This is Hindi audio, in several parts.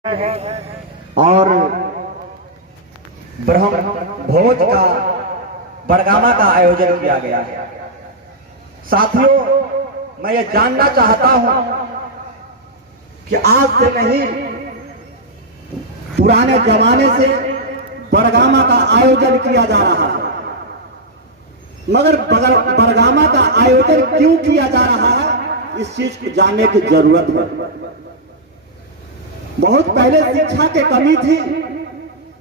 और ब्रह्म भोज का बरगामा का आयोजन किया गया है। साथियों, मैं ये जानना चाहता हूं कि आज से नहीं, पुराने जमाने से बरगामा का आयोजन किया जा रहा है, मगर बरगामा का आयोजन क्यों किया जा रहा है, इस चीज को जानने की जरूरत है। बहुत पहले शिक्षा की कमी थी,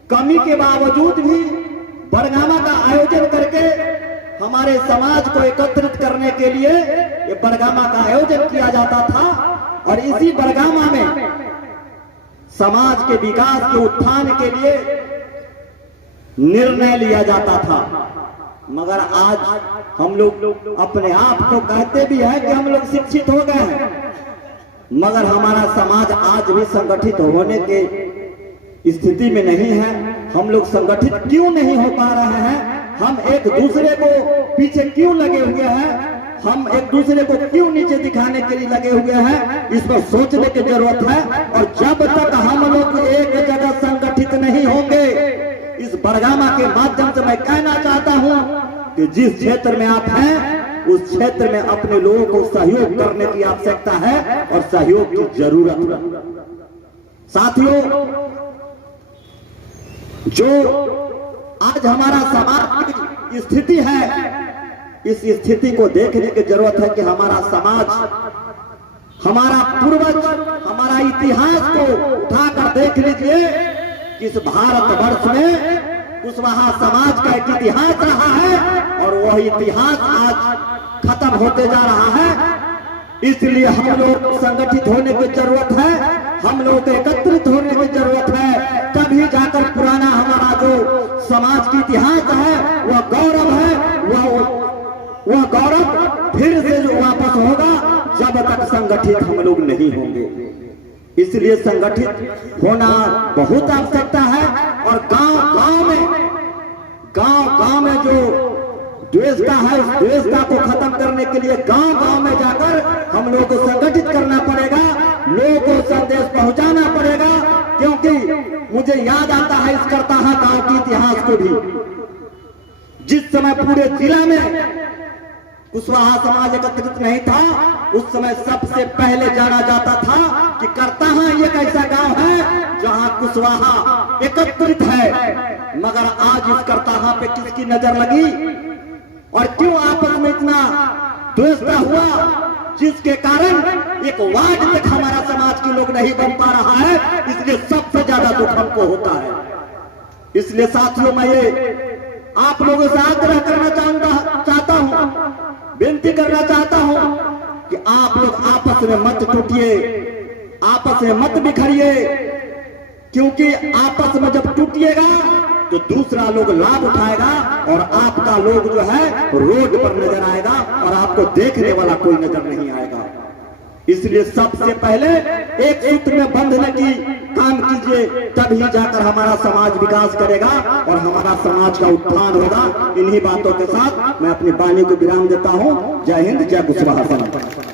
कमी के बावजूद भी बरगामा का आयोजन करके हमारे समाज को एकत्रित करने के लिए ये बरगामा का आयोजन किया जाता था। और इसी बरगामा में समाज के विकास के उत्थान के लिए निर्णय लिया जाता था। मगर आज हम लोग अपने आप को कहते भी हैं कि हम लोग शिक्षित हो गए हैं, मगर हमारा समाज आज भी संगठित होने के स्थिति में नहीं है। हम लोग संगठित क्यों नहीं हो पा रहे हैं? हम एक दूसरे को पीछे क्यों लगे हुए हैं? हम एक दूसरे को क्यों नीचे दिखाने के लिए लगे हुए हैं? इस पर सोचने की जरूरत है। और जब तक हम लोग एक जगह संगठित नहीं होंगे, इस बरगामा के माध्यम से मैं कहना चाहता हूं कि जिस क्षेत्र में आप हैं उस क्षेत्र में अपने लोगों को सहयोग करने की आवश्यकता है और सहयोग की जरूरत है। साथियों, जो आज हमारा समाज की स्थिति है, इस स्थिति को देखने की जरूरत है कि हमारा समाज, हमारा पूर्वज, हमारा इतिहास को उठाकर देख लीजिए। इस भारतवर्ष में कुशवाहा समाज का एक इतिहास रहा है और वह इतिहास आज खत्म होते जा रहा है। इसलिए हम लोग संगठित होने की जरूरत है, हम लोग एकत्रित होने की जरूरत है। तभी जाकर पुराना हमारा जो समाज की इतिहास है, वह गौरव है, वह गौरव फिर से जो वापस होगा जब तक संगठित हम लोग नहीं होंगे। इसलिए संगठित होना बहुत आवश्यकता है। और गांव में जो द्वेषता है, उस द्वेषता को खत्म करने के लिए गांव में जाकर हम लोगों को संगठित करना पड़ेगा, लोगों को संदेश पहुंचाना पड़ेगा। क्योंकि मुझे याद आता है इस करताहा गांव के इतिहास को भी। जिस समय पूरे जिला में कुशवाहा समाज एकत्रित नहीं था, उस समय सबसे पहले जाना जाता था कि करताहा एक ऐसा गांव है जहां कुशवाहा एकत्रित है। मगर आज इस करताहा पे किसकी नजर लगी और क्यों आपस में इतना द्वेषता हुआ, जिसके कारण एक वार्ड तक हमारा समाज के लोग नहीं बन पा रहा है। इसलिए सबसे ज्यादा दुख हमको होता है। इसलिए साथियों, मैं ये आप लोगों से आग्रह करना चाहता हूं, विनती करना चाहता हूं कि आप लोग आपस में मत टूटिए, आपस में मत बिखरिए। क्योंकि आपस में जब टूटिएगा तो दूसरा लोग लाभ उठाएगा और आपका लोग जो है रोड पर नजर आएगा और आपको देखने वाला कोई नजर नहीं आएगा। इसलिए सबसे पहले एक सूत्र में बंधने की काम कीजिए, तभी जाकर हमारा समाज विकास करेगा और हमारा समाज का उत्थान होगा। इन्हीं बातों के साथ मैं अपनी वाणी को विराम देता हूं। जय हिंद, जय कुशवाहा समाज।